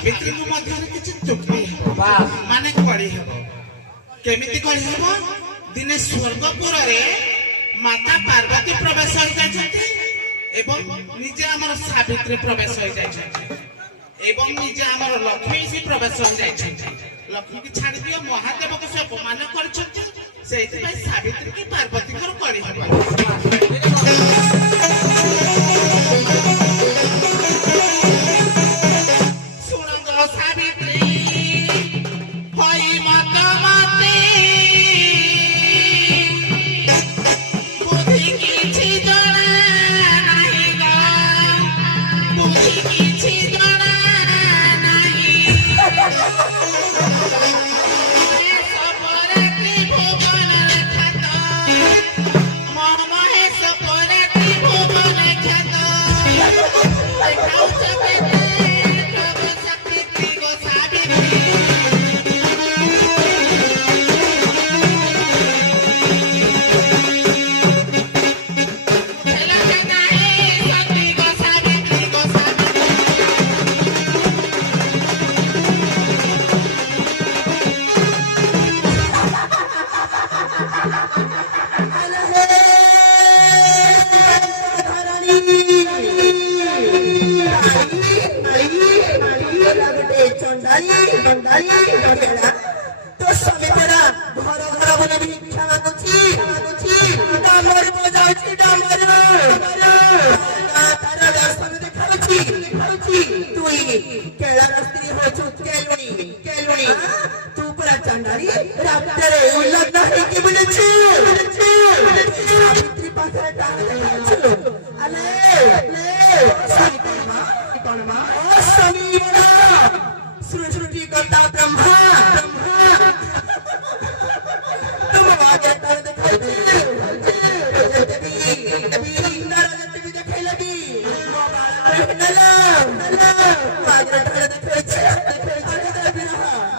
सावित्री मध्य किसी चुक्ति माने कड़ी हेब केमिति कड़ी हेब दिने स्वर्गपुर रे माता पार्वती प्रवेश हो जायछथि एवं निजे हमर सावित्री प्रवेश हो जायछथि एवं निजे हमर लक्ष्मी जी प्रवेश हो जायछथि लक्ष्मी की छाड़ दियो महादेव को से अपमान करछथि सेति भाई सावित्री की पार्वती कर कड़ी हेब तो समितेरा घर घर बोले भिक्षा मागुची डामर बजाउची डामर तारा रास्ता में देखाउची तुई केला स्त्री होछु केलुनी तू पर चंडारी रात्रे उल्लग्न है कि बोलेछु सावित्री पाखरे टांग देखाउछु अले कोन मा ओ समीरा सृष्टि करता ब्रह्मा तुम आगे तर दिखाई दे देवी नरक भी दिखाई लगी नला आगे तर दिखाई आगे भी रहा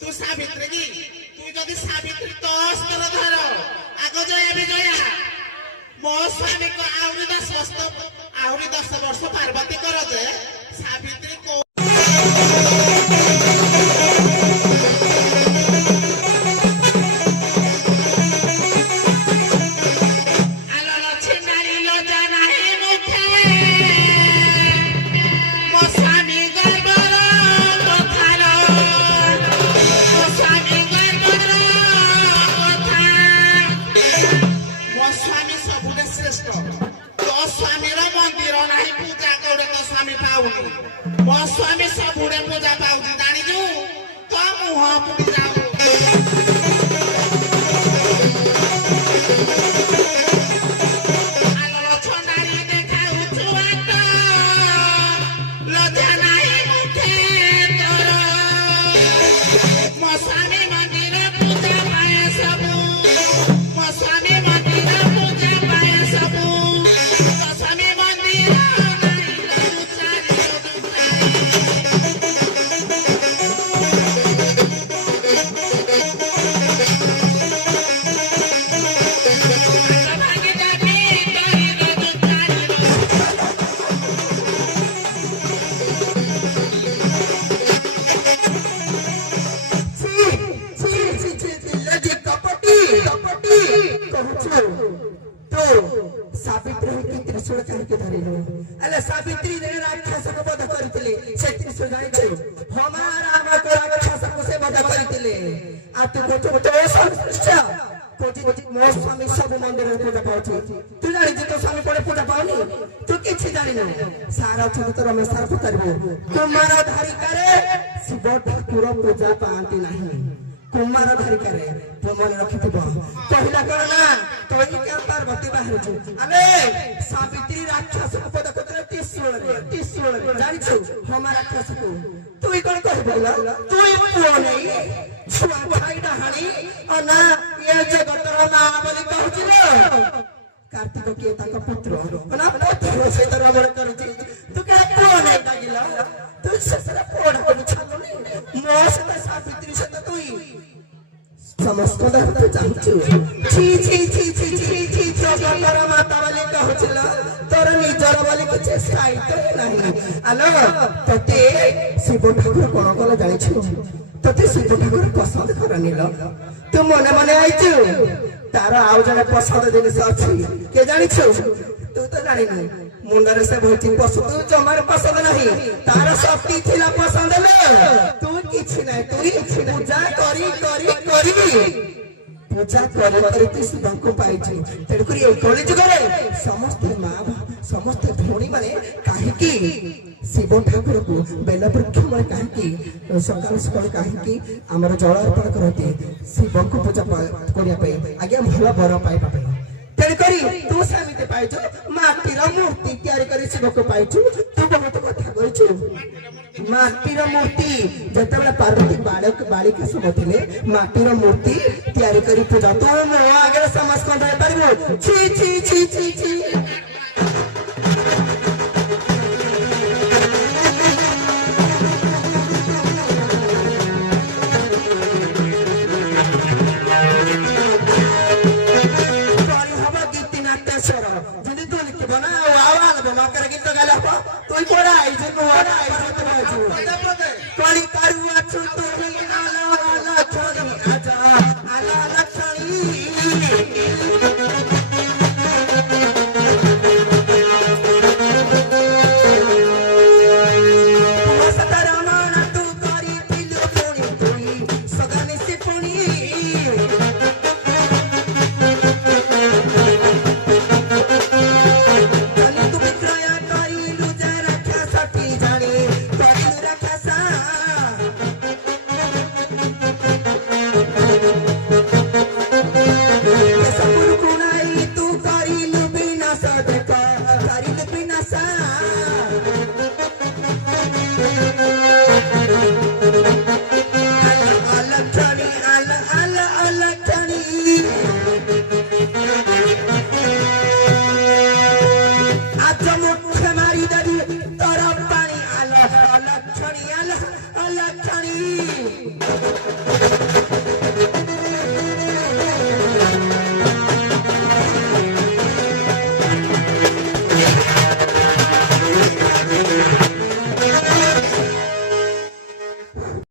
तू सावित्री की तू जदि सावित्री तोस कर धर आगो जया विजया मो स्वामी को आउरी 10 वर्ष पार्वती कर दे सावित्री को स्वामी मंदिर नहीं पूजा कर स्वामी पाऊनी अले सावित्री ने राक्षस को वध करथिले सेति से जानिछु हमारा आमा को राक्षस को से वध करथिले आ तू को तो संस्था कोची मो स्वामी सब मंदिर में पूजा पाउछि तू जानि जे तो स्वामी कोडे पूजा पाउनी तू किछि जानि न सारा चरित्र में सार पकरबो कुमार धारी करे शिव ठाकुर पूजा पांती नहीं कुमार धारी करे तो मन रखिथिबो पहिला करना तोई के पार्वती बाहर छु अले सावित्री राक्षस को पद कतरे त्रिशूल जानिछु हमारा राक्षस को तू ही कोन कहबोला तू ही पुओ नहीं छुआ भाई डहाणी अना ये जगतर मां बोली कहउछिलो कार्तिक के ताका पुत्र अना पुत्र से तर हमर करछि तू के पुओ नहीं दागिला तू ससरा पोड़ा को छालो नहीं मोस में सावित्री से तो तू समस्त तो चाहछु छी जगतर माता वाली कहउछिलो तोर निजर वाली कुछ साइतो नहीं अलो तते शिव ठाकुर कोन कोन जानिछु तते शिव ठाकुर पसंद करनिलो तू मने मने आइछु तार आउ जने पसंद जिनिस अछि के जानिछु तू तो जानिनु मुंडरे से भौची पसंद जमार पसंद नहीं तार शक्ति थिला पसंद ले तू किछि नहीं तू पूजा करी पूजा करे तू शिव को पाइछि तेरे करी ए कॉलेज करे समस्त मां समस्त भौणी माने काहे की शिव ठाकुर को बेला वृक्ष में काहे की सकाल सकाल काहे की हमर जल अर्पण करते शिव को पूजा करिया पे आगे भला बर पाई पाबे तेरे करी तू समिति पाइछु माटीर मूर्ति तैयारी करी शिव को पाइछु तू बहुत कथा कहछु माटीर मूर्ति जतबेला पार्वती बालिका सब थिले माटीर मूर्ति तैयारी करी पूजा तो मो आगे समझ को दे परबो छी छी छी छी छी